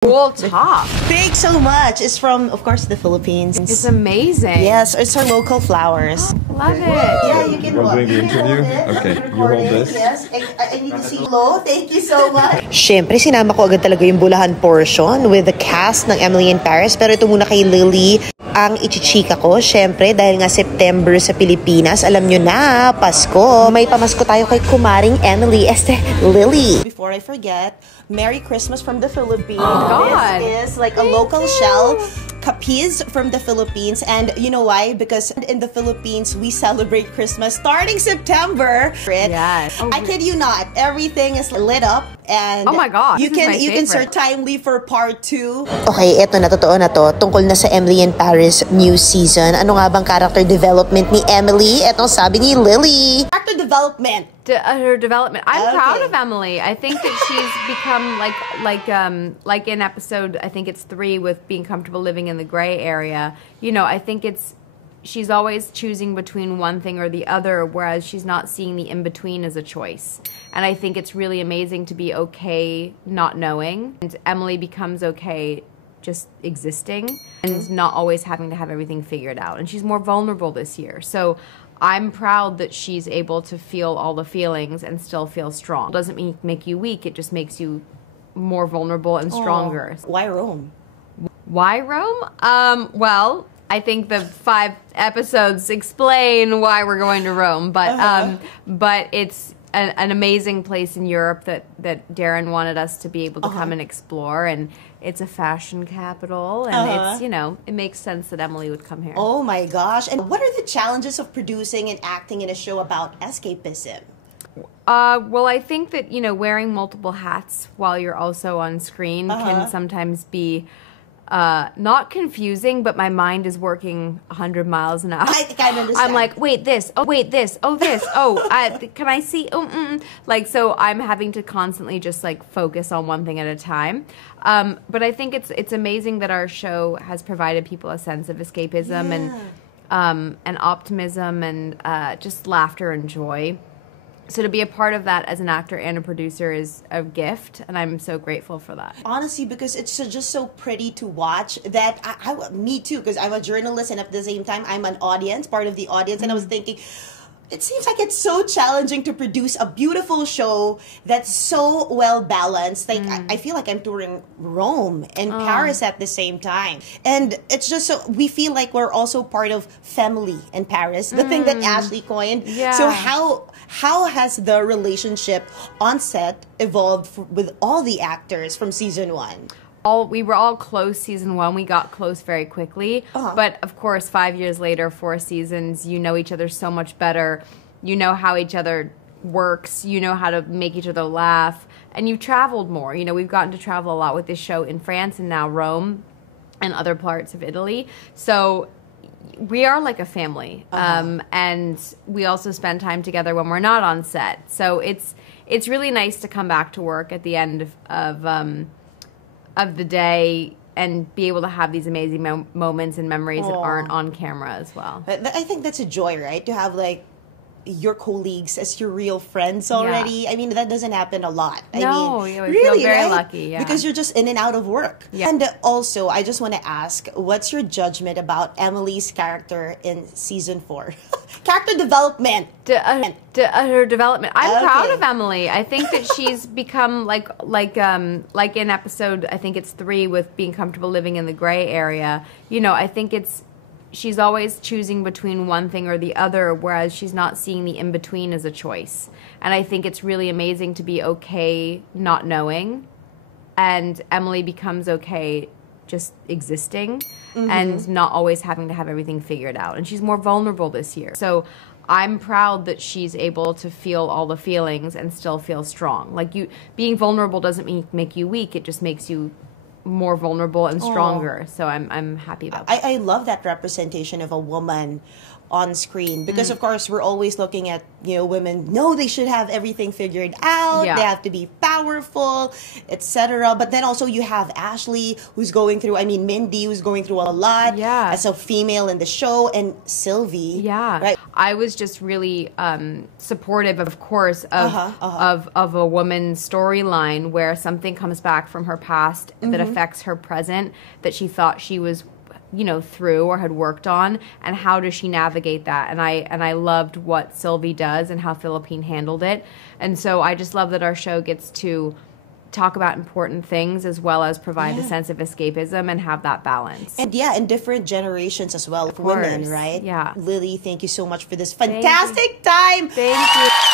Cool top. Thanks so much. It's from, of course, the Philippines. It's amazing. Yes, it's our local flowers. Love it. Yeah, you can We're doing the you can interview? hold it. Okay, I'm you hold recording. this. Yes, I need to see low. Thank you so much. Siyempre, sinama ko agad talaga yung bulahan portion with the cast ng Emily in Paris. Pero ito muna kay Lily ang ichichika ko. Siyempre, dahil nga September sa Pilipinas, alam nyo na, Pasko. May pamasko tayo kay Kumaring Emily, Lily. Before I forget, Merry Christmas from the Philippines. Oh, God. This is like a local shell. Capiz from the Philippines, and you know why? Because in the Philippines we celebrate Christmas starting September. Yes. I kid you not, everything is lit up, and oh my God, you this is my can favorite. search timely for part 2. Okay, eto na, totoo na to. Tungkol na sa Emily in Paris new season. Ano nga bang character development ni Emily? Etong sabi ni Lily. Character development. Her development. I'm Okay. proud of Emily. I think that she's become like in episode, I think it's 3 with being comfortable living in the gray area. You know, I think she's always choosing between one thing or the other, whereas she's not seeing the in-between as a choice. And I think it's really amazing to be okay not knowing. And Emily becomes okay just existing and not always having to have everything figured out. And she's more vulnerable this year. So I'm proud that she's able to feel all the feelings and still feel strong. It doesn't make you weak, it just makes you more vulnerable and stronger. Why Rome? Why Rome? Well, I think the 5 episodes explain why we're going to Rome, but it's an amazing place in Europe that Darren wanted us to be able to come and explore, and it's a fashion capital, and it's, you know, it makes sense that Emily would come here. Oh my gosh. And what are the challenges of producing and acting in a show about escapism? Well, I think that, you know, wearing multiple hats while you're also on screen can sometimes be not confusing, but my mind is working 100 miles an hour. I kind of understand. I'm like, wait, this, oh, wait, this, oh, this, oh, can I see? Oh, Like, so I'm having to constantly just like focus on one thing at a time. But I think it's amazing that our show has provided people a sense of escapism and optimism and just laughter and joy. So to be a part of that as an actor and a producer is a gift, and I'm so grateful for that. Honestly, because it's just so pretty to watch that me too, because I'm a journalist and at the same time I'm an audience, part of the audience, and I was thinking, it seems like it's so challenging to produce a beautiful show that's so well balanced. Like I feel like I'm touring Rome and Paris at the same time, and it's just so we feel like we're also part of family in Paris. The thing that Ashley coined. Yeah. So how has the relationship on set evolved with all the actors from season 1? We were all close season 1. We got close very quickly. But of course, 5 years later, 4 seasons, you know each other so much better. You know how each other works. You know how to make each other laugh. And you've traveled more. You know, we've gotten to travel a lot with this show in France and now Rome and other parts of Italy. So we are like a family. And we also spend time together when we're not on set. So it's really nice to come back to work at the end of the day and be able to have these amazing moments and memories that aren't on camera as well. I think that's a joy, right? To have like your colleagues as your real friends already. Yeah. I mean, that doesn't happen a lot. We really, feel very right? lucky. Yeah. Because you're just in and out of work. Yeah. And also, I just want to ask, what's your judgment about Emily's character in season 4? Character development. Her development. I'm proud Okay. of Emily. I think that she's become like in episode, I think it's 3 with being comfortable living in the gray area. You know, I think she's always choosing between one thing or the other, whereas she's not seeing the in-between as a choice. And I think it's really amazing to be okay not knowing. And Emily becomes okay just existing and not always having to have everything figured out. And she's more vulnerable this year. So I'm proud that she's able to feel all the feelings and still feel strong. Like, being vulnerable doesn't make you weak, it just makes you more vulnerable and stronger. So I'm happy about that. I love that representation of a woman on screen, because of course we're always looking at, you know, women, no, they should have everything figured out, Yeah. they have to be powerful, etc. But then also you have Ashley, who's going through, I mean, Mindy, who's going through a lot Yeah. as a female in the show, and Sylvie. Yeah, Right. I was just really supportive, of course, of a woman's storyline where something comes back from her past that affects her present that she thought she was, you know, through or had worked on, and how does she navigate that? And I loved what Sylvie does and how Philippine handled it, and so I just love that our show gets to talk about important things as well as provide a sense of escapism and have that balance. And yeah, in different generations as well, of women, course. right? Yeah. Lily, thank you so much for this fantastic time. Thank you.